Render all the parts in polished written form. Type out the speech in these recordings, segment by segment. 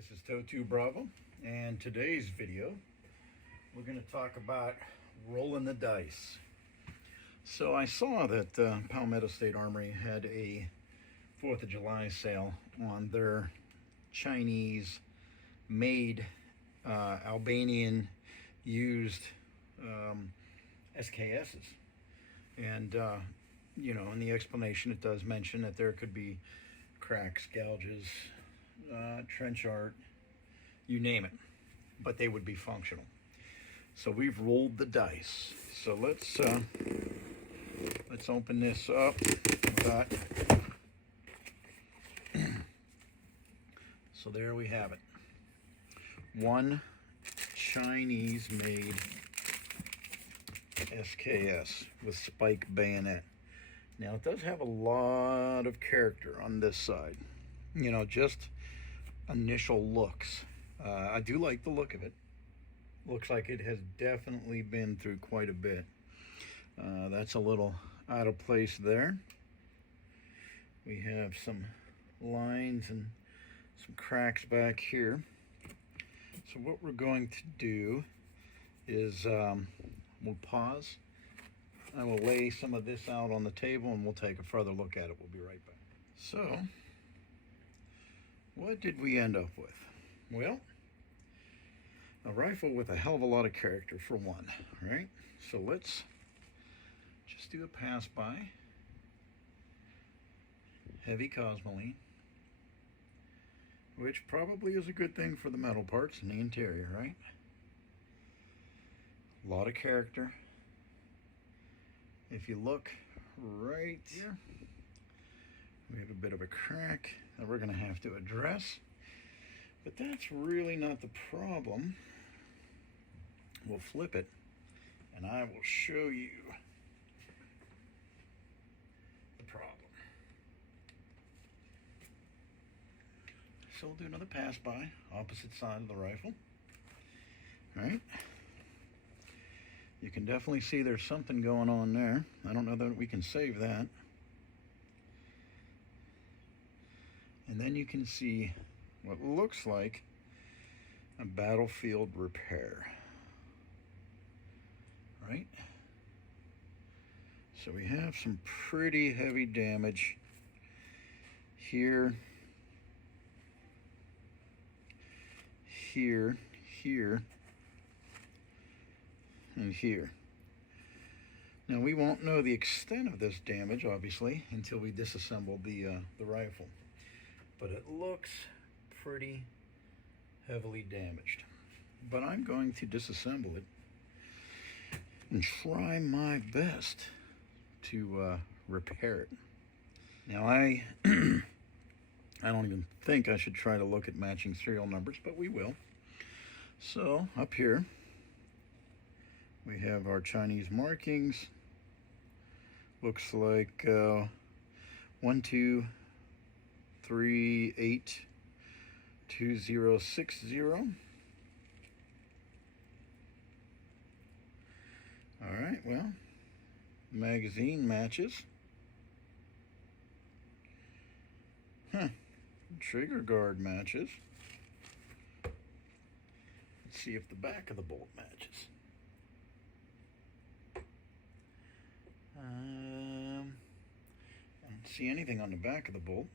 This is Toto Bravo, and today's video we're going to talk about rolling the dice. So I saw that Palmetto State Armory had a 4th of July sale on their Chinese made Albanian used SKSs, and you know, in the explanation it does mention that there could be cracks, gouges, trench art, you name it, but they would be functional. So we've rolled the dice. So let's open this up. So there we have it. One Chinese made SKS with spike bayonet. Now it does have a lot of character on this side. You know, just initial looks. I do like the look of it. Looks like it has definitely been through quite a bit. That's a little out of place there. We have some lines and some cracks back here. So what we're going to do is we'll pause. I will lay some of this out on the table and we'll take a further look at it. We'll be right back. So, what did we end up with? Well, a rifle with a hell of a lot of character for one, right? So let's just do a pass-by. Heavy cosmoline, which probably is a good thing for the metal parts in the interior, right? A lot of character. If you look right here, we have a bit of a crack that we're going to have to address, but that's really not the problem. We'll flip it and I will show you the problem. So we'll do another pass-by, opposite side of the rifle. All right. You can definitely see there's something going on there. I don't know that we can save that. And then you can see what looks like a battlefield repair. Right? So we have some pretty heavy damage here, here, here, and here. Now we won't know the extent of this damage, obviously, until we disassemble the rifle. But it looks pretty heavily damaged. But I'm going to disassemble it and try my best to repair it. Now I don't even think I should try to look at matching serial numbers, but we will. So up here we have our Chinese markings. Looks like 12382060. All right, well, magazine matches. Trigger guard matches. Let's see if the back of the bolt matches. I don't see anything on the back of the bolt.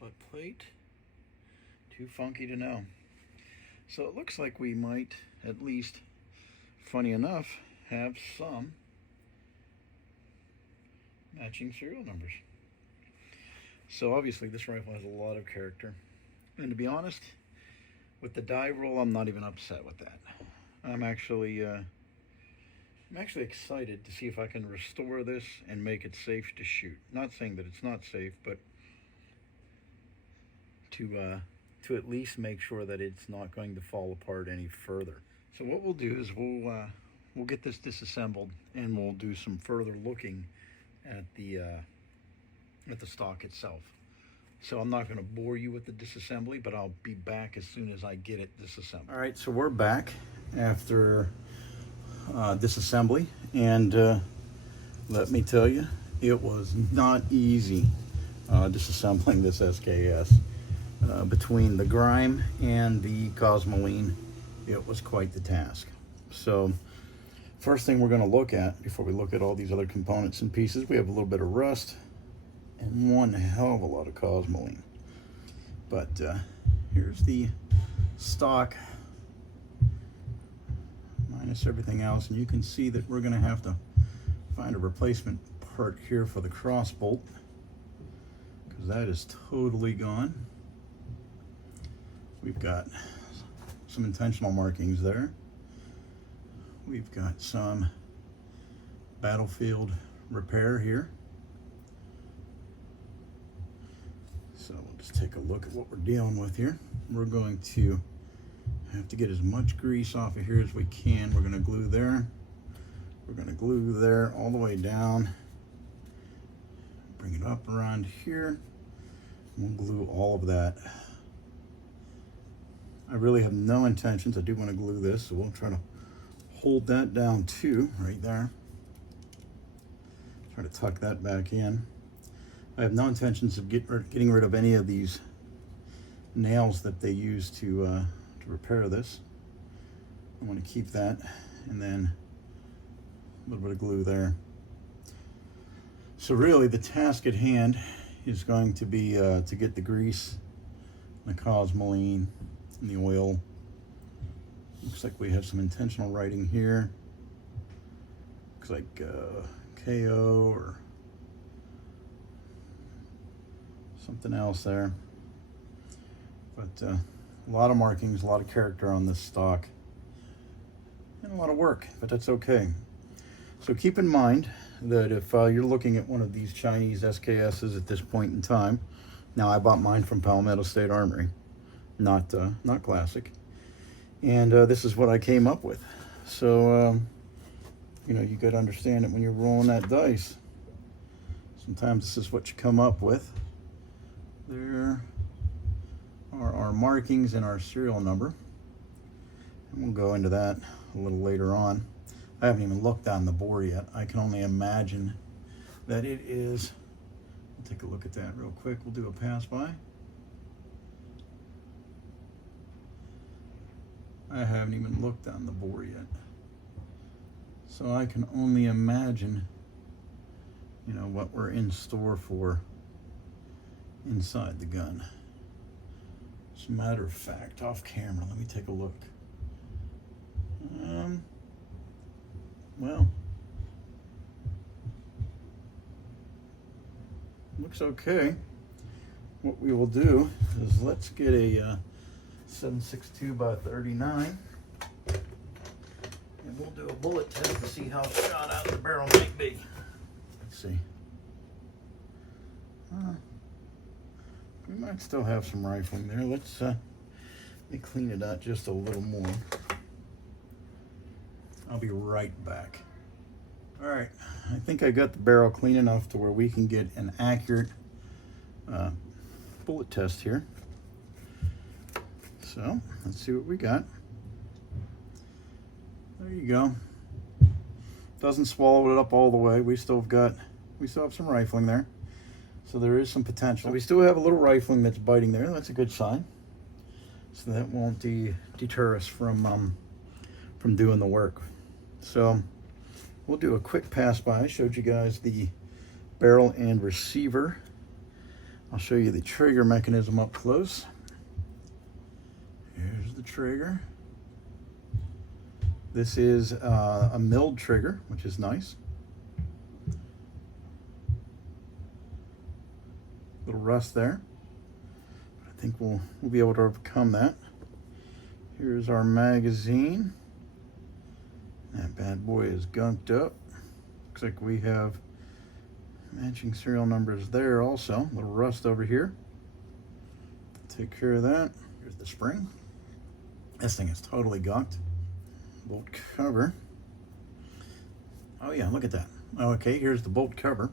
But plate, too funky to know. So it looks like we might, at least, funny enough, have some matching serial numbers. So obviously this rifle has a lot of character. And to be honest, with the die roll, I'm not even upset with that. I'm actually excited to see if I can restore this and make it safe to shoot. Not saying that it's not safe, but to at least make sure that it's not going to fall apart any further. So what we'll do is we'll get this disassembled and we'll do some further looking at the stock itself. So I'm not going to bore you with the disassembly, but I'll be back as soon as I get it disassembled. All right, so we're back after disassembly, and let me tell you, it was not easy disassembling this SKS. Between the grime and the Cosmoline, it was quite the task. So first thing we're going to look at before we look at all these other components and pieces, we have a little bit of rust and one hell of a lot of Cosmoline. But here's the stock minus everything else, and you can see that we're going to have to find a replacement part here for the cross bolt, because that is totally gone. We've got some intentional markings there. We've got some battlefield repair here. So we'll just take a look at what we're dealing with here. We're going to have to get as much grease off of here as we can. We're going to glue there. We're going to glue there all the way down. Bring it up around here. We'll glue all of that. I really have no intentions. I do want to glue this, so we'll try to hold that down too, right there. Try to tuck that back in. I have no intentions of getting rid of any of these nails that they use to repair this. I want to keep that, and then a little bit of glue there. So really the task at hand is going to be to get the grease, the Cosmoline, and the oil. Looks like we have some intentional writing here. Looks like KO or something else there. But a lot of markings, a lot of character on this stock, and a lot of work, but that's okay. So keep in mind that if you're looking at one of these Chinese SKSs at this point in time, now I bought mine from Palmetto State Armory, not classic, and this is what I came up with. So you know, you got to understand that when you're rolling that dice, sometimes this is what you come up with. There are our markings and our serial number, and we'll go into that a little later on. I haven't even looked on the bore yet. I can only imagine that it is. We'll take a look at that real quick. We'll do a pass by. I haven't even looked on the bore yet, so I can only imagine, you know, what we're in store for inside the gun. As a matter of fact, off camera, let me take a look. Well, looks okay. What we will do is let's get a 7.62 by 39, and we'll do a bullet test to see how shot out the barrel might be. Let's see. We might still have some rifling there. Let's let me clean it out just a little more. I'll be right back. All right, I think I got the barrel clean enough to where we can get an accurate bullet test here. So let's see what we got. There you go. Doesn't swallow it up all the way. We still have some rifling there. So there is some potential. We still have a little rifling that's biting there. That's a good sign. So that won't deter us from doing the work. So we'll do a quick pass by. I showed you guys the barrel and receiver. I'll show you the trigger mechanism up close. Here's the trigger. This is a milled trigger, which is nice. Little rust there. I think we'll be able to overcome that. Here's our magazine. That bad boy is gunked up. Looks like we have matching serial numbers there also. A little rust over here. Take care of that. Here's the spring. This thing is totally gunked. Bolt cover. Oh yeah, look at that. Okay, here's the bolt cover.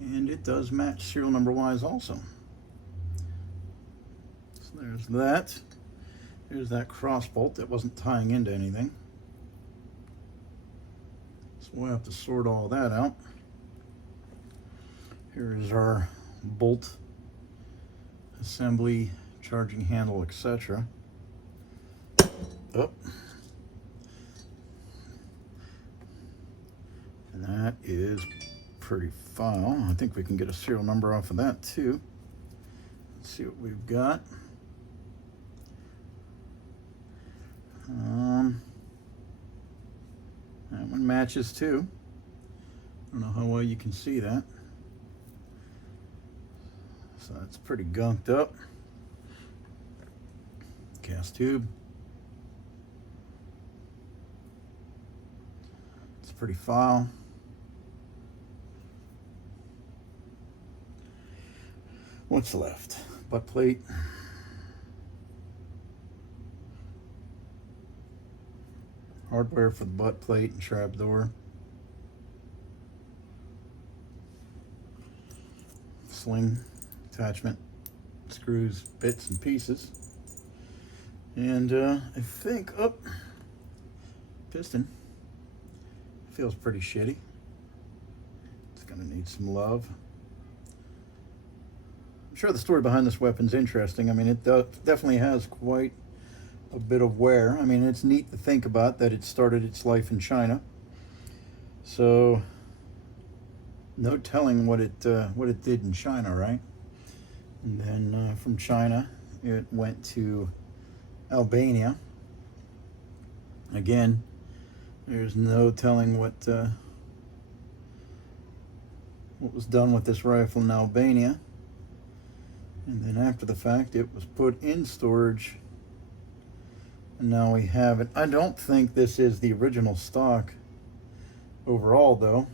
And it does match serial number wise also. So there's that. Here's that cross bolt that wasn't tying into anything. So we'll have to sort all that out. Here's our bolt assembly, charging handle, etc. Oh. And that is pretty file. I think we can get a serial number off of that too. Let's see what we've got. That one matches too. I don't know how well you can see that. So that's pretty gunked up. Cast tube. It's pretty file. What's left? Butt plate. Hardware for the butt plate and trap door. Sling attachment, screws, bits and pieces. And I think, piston. Feels pretty shitty. It's gonna need some love. I'm sure the story behind this weapon's interesting. I mean, it definitely has quite a bit of wear. I mean, it's neat to think about that it started its life in China. So, no telling what it did in China, right? And then from China, it went to Albania. Again, there's no telling what was done with this rifle in Albania. And then after the fact, it was put in storage. And now we have it. I don't think this is the original stock overall, though,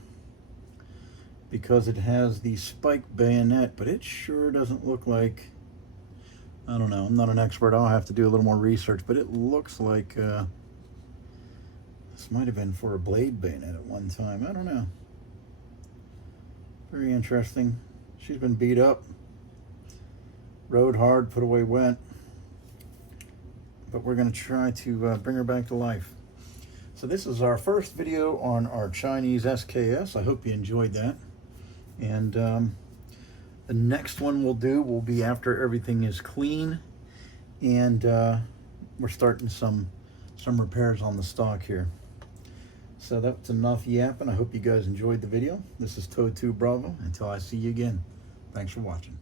because it has the spike bayonet, but it sure doesn't look like, I don't know, I'm not an expert, I'll have to do a little more research, but it looks like this might have been for a blade bayonet at one time. I don't know. Very interesting. She's been beat up, rode hard, put away wet, but we're going to try to bring her back to life. So this is our first video on our Chinese Sks. I hope you enjoyed that. And the next one we'll do will be after everything is clean, and we're starting some repairs on the stock here. So that's enough yapping. I hope you guys enjoyed the video. This is Toad 2 Bravo. Until I see you again, thanks for watching.